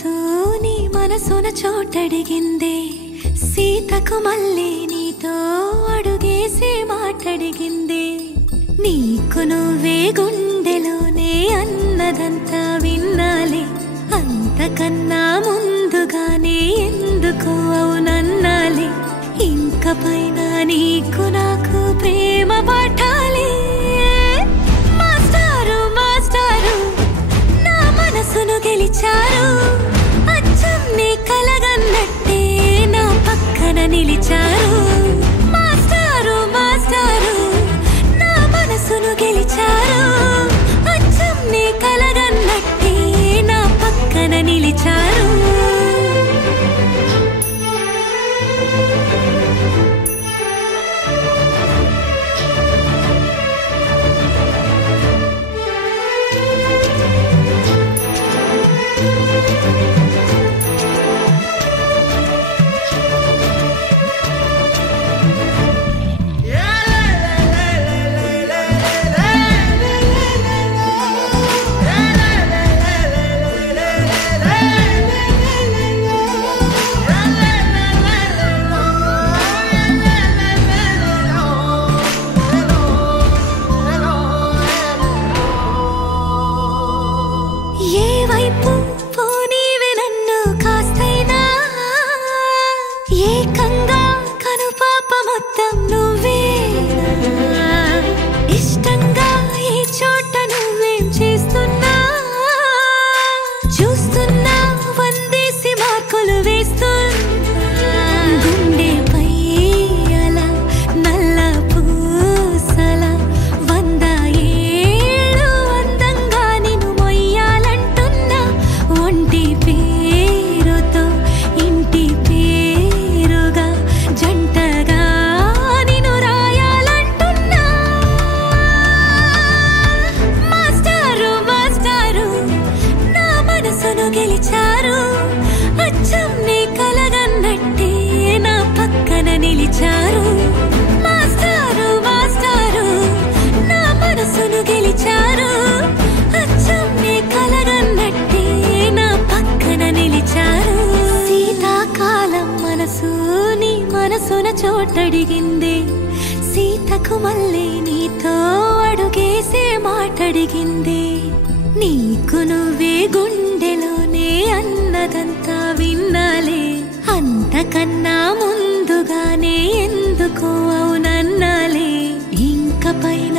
మనసు నీ మనసున చోటడిగిందే సీతకు మళ్ళీ నీతో అడుగేసి మాటడిగిందే నీకు నువ్వే గుండెలోనే అన్నదంతా విన్నాలే అంతకన్నా ముందుగానే ఎందుకు అవునన్నాలే ఇంక పైన నీకు నాకు ప్రేమ పాఠాలే మాస్టారు మాస్టారు నా మనసును గెలిచారు అచ్చం నీ కలగన్నట్టే నా పక్కన నిలిచారు మాస్టారు మాస్టారు నా మనసును గెలిచారు అచ్చం నీ కలగన్నట్టే నా పక్కన నిలిచారు చోటడిగిందే సీతకు మళ్ళీ నీతో అడుగేసే మాటడిగిందే నీకు నువ్వే గుండెలోనే అన్నదంతా విన్నాలే అంతకన్నా ముందుగానే ఎందుకు అవునన్నాలే ఇంక పైన